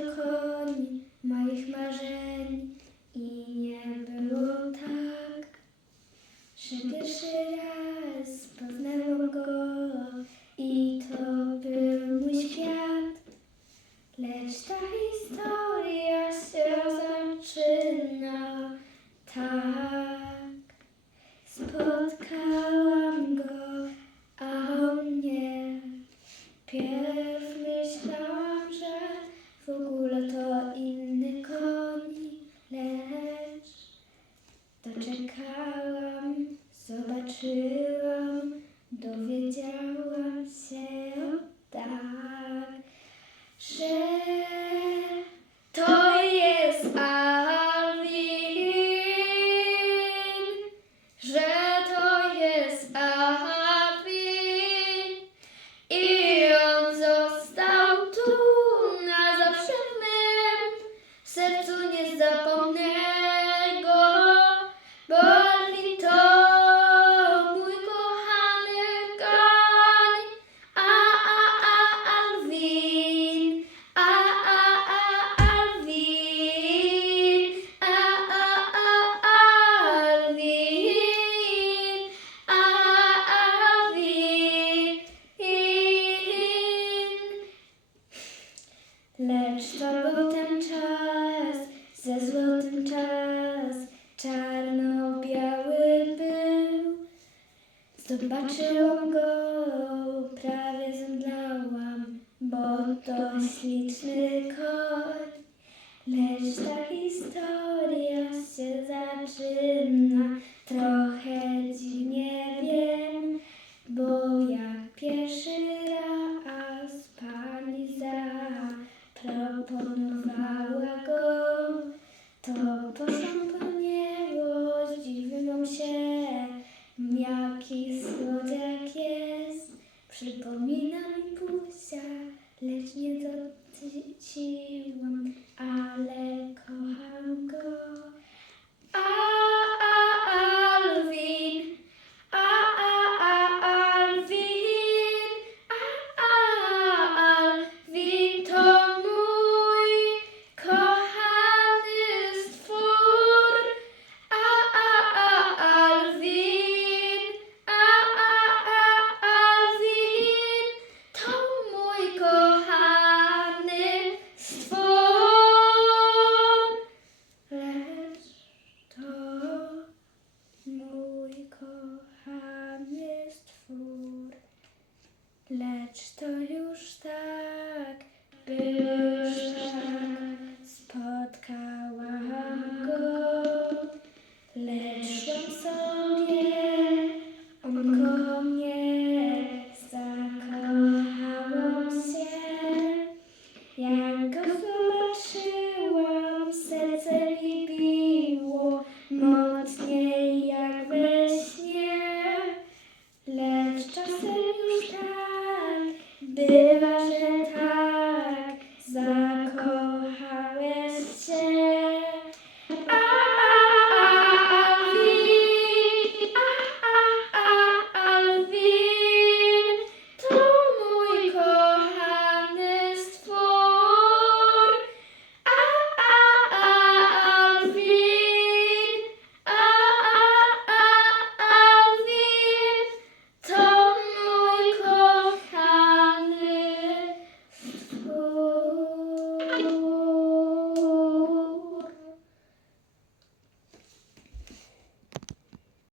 do koni moich marzeń i nie było tak, że pierwszy raz poznałam go i to był mój świat. Lecz ta historia się zaczyna tak. Spotkałam ogóle to sercu nie Baczyłam go, prawie zemdlałam, bo to śliczny kot. Lecz ta historia się zaczyna, trochę dziwnie wiem, bo ja pierwszy raz pani zaproponowała go, to poszłam Przypomina mi pusia, lecz nie dotyczyłam, ale kocham go.